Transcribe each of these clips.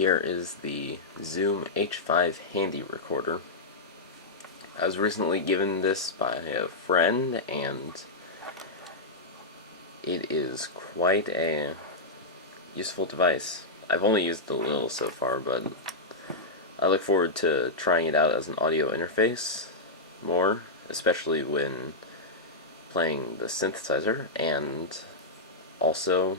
Here is the Zoom H5 Handy Recorder. I was recently given this by a friend, and it is quite a useful device. I've only used it a little so far, but I look forward to trying it out as an audio interface more, especially when playing the synthesizer, and also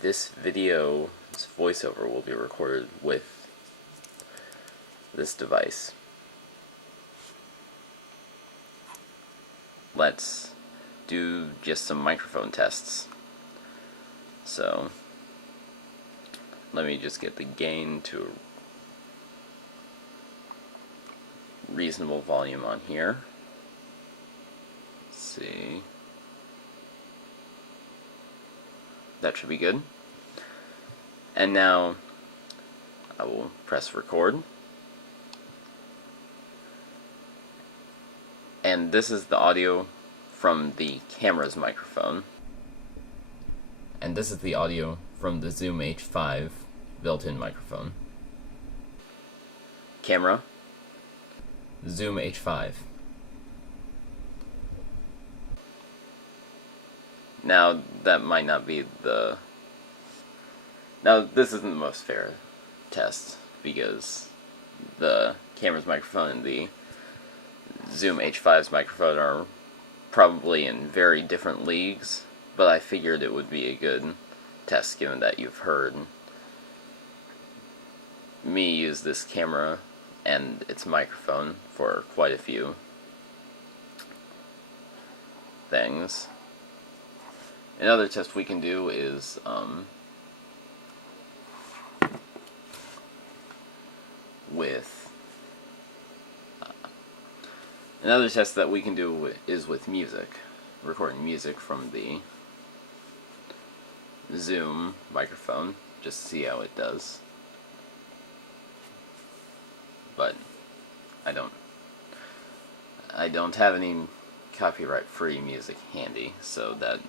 this video's voiceover will be recorded with this device. Let's do just some microphone tests. So, let me just get the gain to a reasonable volume on here. Let's see. That should be good. And now I will press record. And this is the audio from the camera's microphone. And this is the audio from the Zoom H5 built-in microphone. Camera, Zoom H5. Now, that might not be the... Now, this isn't the most fair test, because the camera's microphone and the Zoom H5's microphone are probably in very different leagues, but I figured it would be a good test given that you've heard me use this camera and its microphone for quite a few things. Another test we can do is another test that we can do is with music, recording music from the Zoom microphone, just to see how it does. But I don't have any copyright-free music handy, so that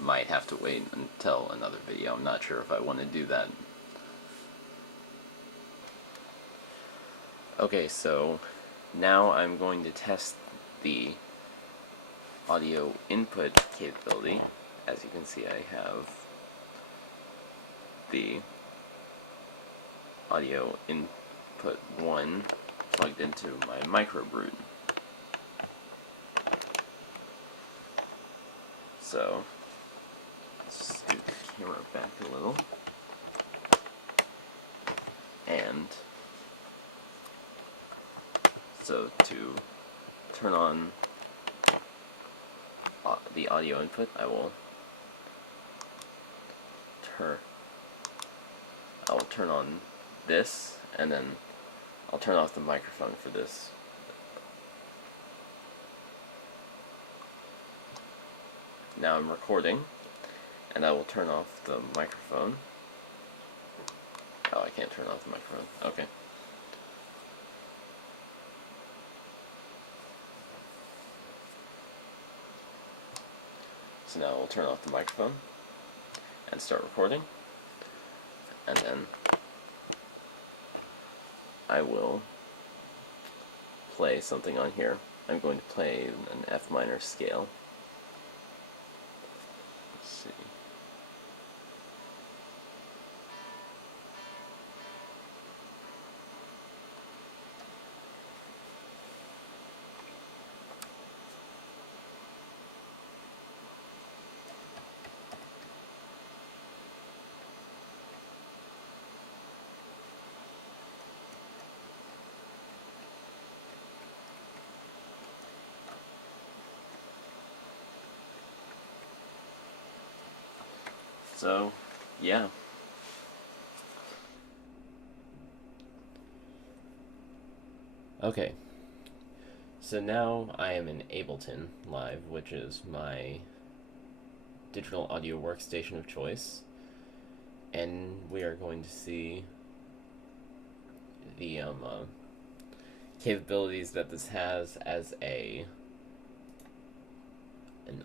might have to wait until another video. I'm not sure if I want to do that. Okay, so now I'm going to test the audio input capability. As you can see, I have the audio input 1 plugged into my microBrute. So, let's scoot the camera back a little. And so to turn on the audio input, I will turn on this, and then I'll turn off the microphone for this. Now I'm recording, and I will turn off the microphone. Oh, I can't turn off the microphone. Okay. So now we'll turn off the microphone and start recording, and then I will play something on here. I'm going to play an F minor scale. Let's see. So, yeah. Okay. So now I am in Ableton Live, which is my digital audio workstation of choice. And we are going to see the capabilities that this has as an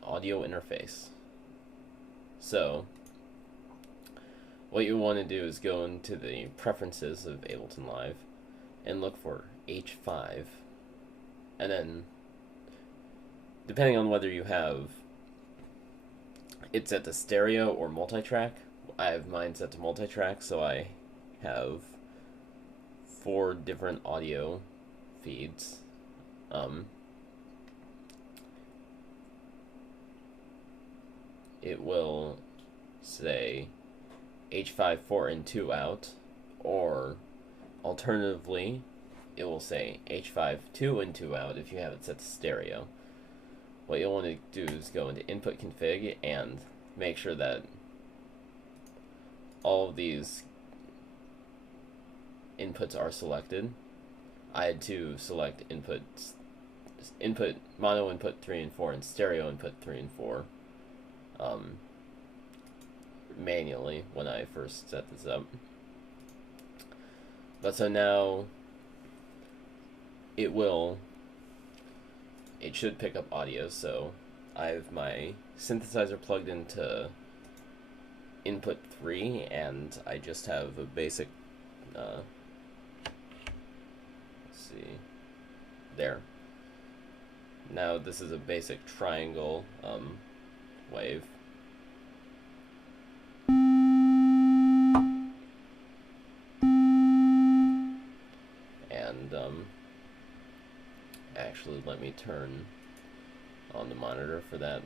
audio interface. So, what you want to do is go into the preferences of Ableton Live and look for H5, and then depending on whether you have it set to stereo or multi-track, I have mine set to multi-track, so I have 4 different audio feeds. It will say H5 4 and 2 out, or alternatively, it will say H5 2 and 2 out if you have it set to stereo. What you'll want to do is go into input config and make sure that all of these inputs are selected. I had to select mono input 3 and 4 and stereo input 3 and 4 manually when I first set this up. But so now it should pick up audio, so I have my synthesizer plugged into input 3, and I just have a basic, let's see, there. Now this is a basic triangle wave. And actually, let me turn on the monitor for that.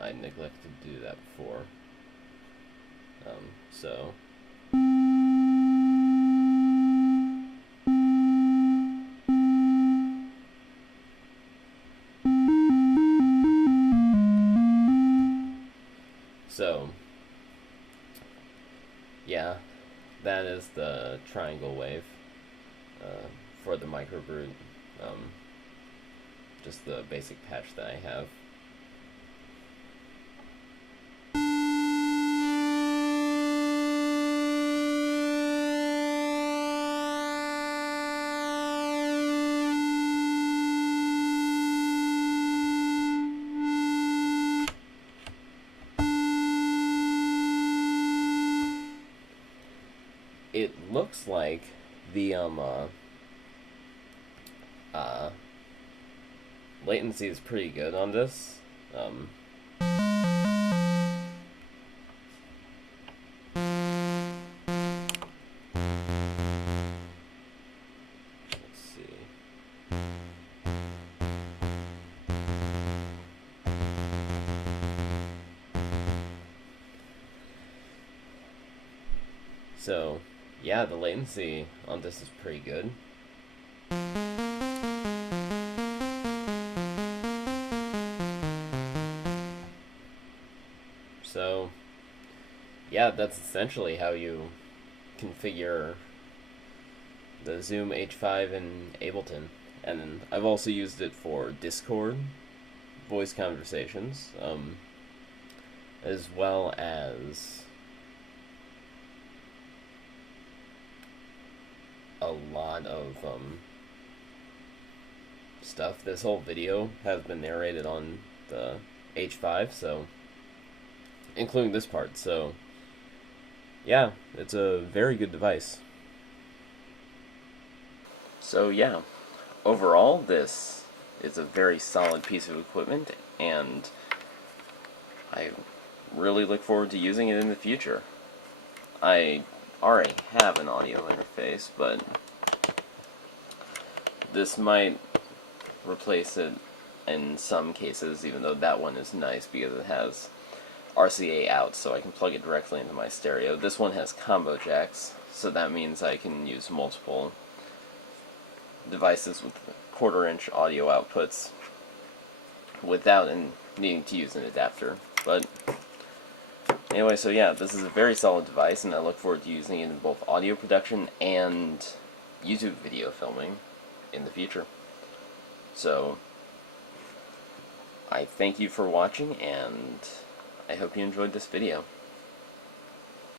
I neglected to do that before. So yeah, that is the triangle wave for the microBrute, just the basic patch that I have. It looks like the latency is pretty good on this. Let's see. So, yeah, the latency on this is pretty good. So, yeah, that's essentially how you configure the Zoom H5 in Ableton. And then I've also used it for Discord, voice conversations, as well as a lot of stuff. This whole video has been narrated on the H5, so including this part. So yeah, it's a very good device. So yeah, overall this is a very solid piece of equipment, and I really look forward to using it in the future. I already have an audio interface, but this might replace it in some cases, even though that one is nice because it has RCA out, so I can plug it directly into my stereo. This one has combo jacks, so that means I can use multiple devices with 1/4-inch audio outputs without needing to use an adapter. But anyway, so yeah, this is a very solid device, and I look forward to using it in both audio production and YouTube video filming in the future. So I thank you for watching, and I hope you enjoyed this video.